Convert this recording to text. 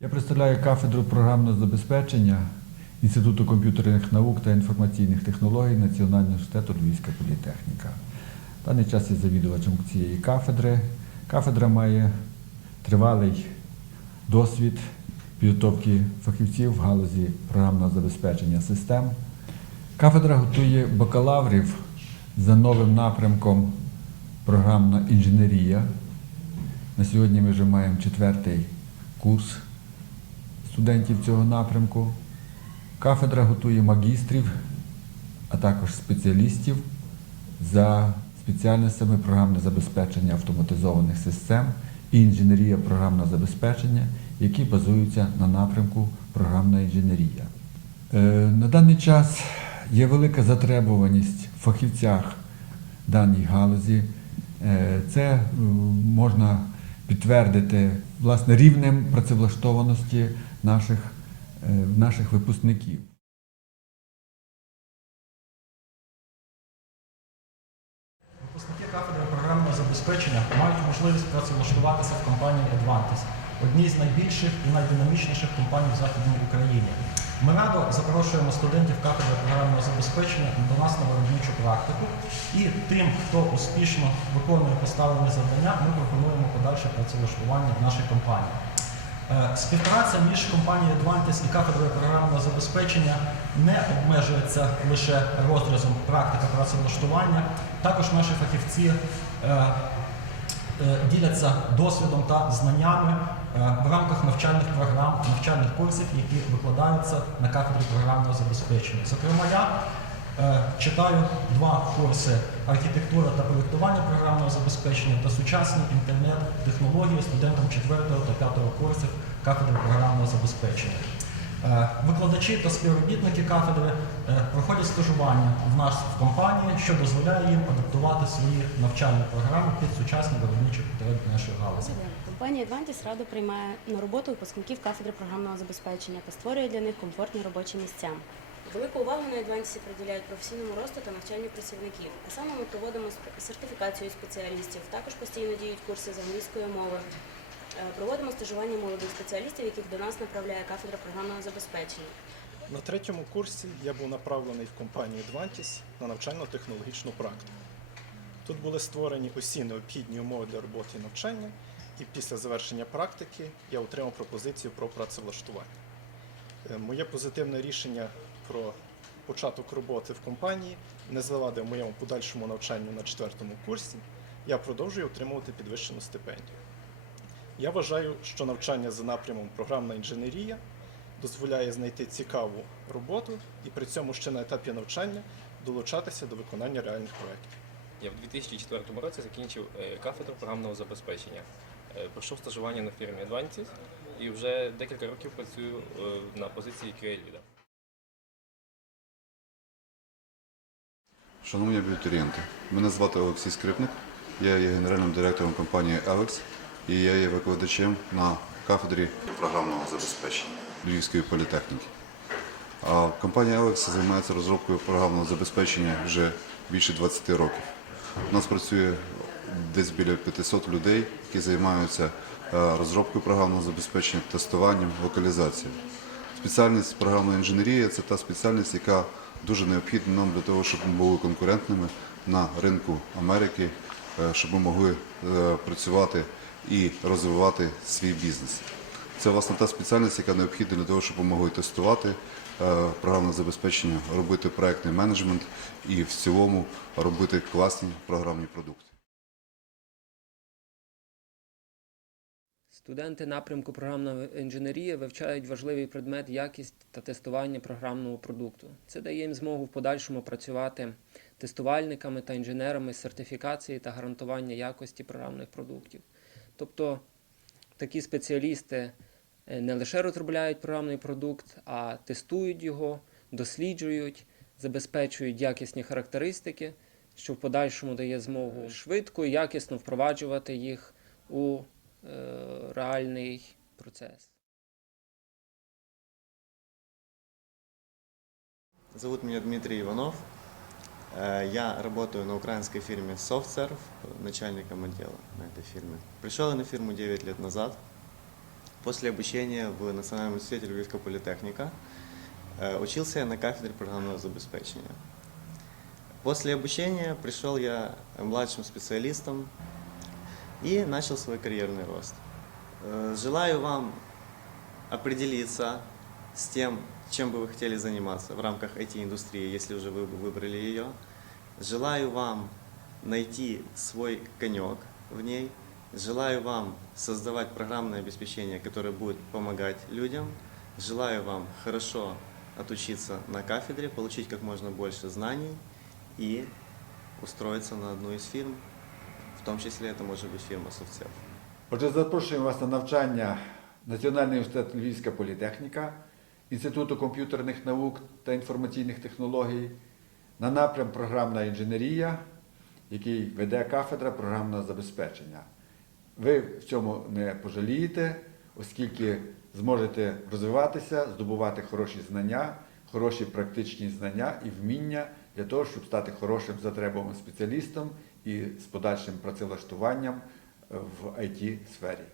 Я представляю кафедру програмного забезпечення Інституту комп'ютерних наук та інформаційних технологій Національного університету Львівська політехніка. В даний час я завідувачем цієї кафедри. Кафедра має тривалий досвід підготовки фахівців в галузі програмного забезпечення систем. Кафедра готує бакалаврів за новим напрямком програмна інженерія. На сьогодні ми вже маємо четвертий курс студентів цього напрямку. Кафедра готує магістрів, а також спеціалістів за спеціальностями програмне забезпечення автоматизованих систем і інженерія програмного забезпечення, які базуються на напрямку програмна інженерія. Е, На даний час є велика затребуваність в фахівцях даній галузі. Е, Це е, можна підтвердити власне рівнем працевлаштованості наших, е, наших випускників. Випускники кафедри програмного забезпечення мають можливість працевлаштуватися в компанії Advantis, одній з найбільших і найдинамічніших компаній в Західній Україні. Ми радо запрошуємо студентів кафедри програмного забезпечення до нас на виробничу практику. І тим, хто успішно виконує поставлені завдання, ми пропонуємо подальше працевлаштування в нашій компанії. Е, Співпраця між компанією Advantis і кафедрою програмного забезпечення не обмежується лише розрізом практика працевлаштування. Також наші фахівці е, е, діляться досвідом та знаннями в рамках навчальних програм, навчальних курсів, які викладаються на кафедрі програмного забезпечення. Зокрема, я читаю два курси архітектура та проєктування програмного забезпечення та сучасні інтернет-технології студентам 4 та 5 курсів кафедри програмного забезпечення. Е, Викладачі та співробітники кафедри е, проходять стажування в нас в компанії, що дозволяє їм адаптувати свої навчальні програми під сучасні виробничі потреби нашої галузі. Компанія Advantis радо приймає на роботу випускників кафедри програмного забезпечення та створює для них комфортні робочі місця. Велику увагу на Advantis приділяють професійному росту та навчанню працівників. А саме ми проводимо сертифікацію спеціалістів, також постійно діють курси з англійської мови. Е, Проводимо стажування молодих спеціалістів, яких до нас направляє кафедра програмного забезпечення. На третьому курсі я був направлений в компанію Advantis на навчально-технологічну практику. Тут були створені усі необхідні умови для роботи і навчання, і після завершення практики я отримав пропозицію про працевлаштування. Е, Моє позитивне рішення про початок роботи в компанії не завадив моєму подальшому навчанню на четвертому курсі. Я продовжую отримувати підвищену стипендію. Я вважаю, що навчання за напрямом програмна інженерія дозволяє знайти цікаву роботу і при цьому ще на етапі навчання долучатися до виконання реальних проєктів. Я в 2004 році закінчив е, кафедру програмного забезпечення. Е, Пройшов стажування на фірмі Advantis і вже декілька років працюю е, на позиції QA-ліда. Шановні абітурієнти, мене звати Олексій Скрипник, я є генеральним директором компанії Avex і я є викладачем на кафедрі програмного забезпечення Львівської політехніки. А компанія Avex займається розробкою програмного забезпечення вже більше 20 років. У нас працює десь біля 500 людей, які займаються е, розробкою програмного забезпечення, тестуванням, локалізацією. Спеціальність програмної інженерії це та спеціальність, яка дуже необхідна нам для того, щоб ми були конкурентними на ринку Америки, е, щоб ми могли е, працювати і розвивати свій бізнес. Це власне та спеціальність, яка необхідна для того, щоб ми могли тестувати е, програмне забезпечення, робити проектний менеджмент і в цілому робити класні програмні продукти. Студенти напрямку програмної інженерії вивчають важливий предмет якість та тестування програмного продукту. Це дає їм змогу в подальшому працювати тестувальниками та інженерами з сертифікації та гарантування якості програмних продуктів. Тобто такі спеціалісти е, не лише розробляють програмний продукт, а тестують його, досліджують, забезпечують якісні характеристики, що в подальшому дає змогу швидко і якісно впроваджувати їх у реальний процес. Зовут меня Дмитрий Иванов. Э, Я работаю на украинской фирме SoftServe, начальником отдела на этой фирме. Пришел я на фирму 9 лет назад. после обучения в Национальном университете Львивского политехника э, учился я на кафедре программного забеспечения. После обучения пришел я младшим специалистом и начал свой карьерный рост. Э, Желаю вам определиться с тем, чем бы вы хотели заниматься в рамках IT-индустрии, если уже вы выбрали ее. Желаю вам найти свой конек в ней. Желаю вам создавать программное обеспечение, которое будет помогать людям. Желаю вам хорошо отучиться на кафедре, получить как можно больше знаний и устроиться на одну из фирм. В том числе это может быть фирма SoftServe. Отже, запрошуємо вас на навчання Національний університет Львівська політехніка, Інституту комп'ютерних наук та інформаційних технологій, на напрям програмна інженерія, який веде кафедра програмного забезпечення. Ви в цьому не пожалієте, оскільки зможете розвиватися, здобувати хороші знання, хороші практичні знання і вміння для того, щоб стати хорошим затребуваним спеціалістом і з подальшим працевлаштуванням в it сфері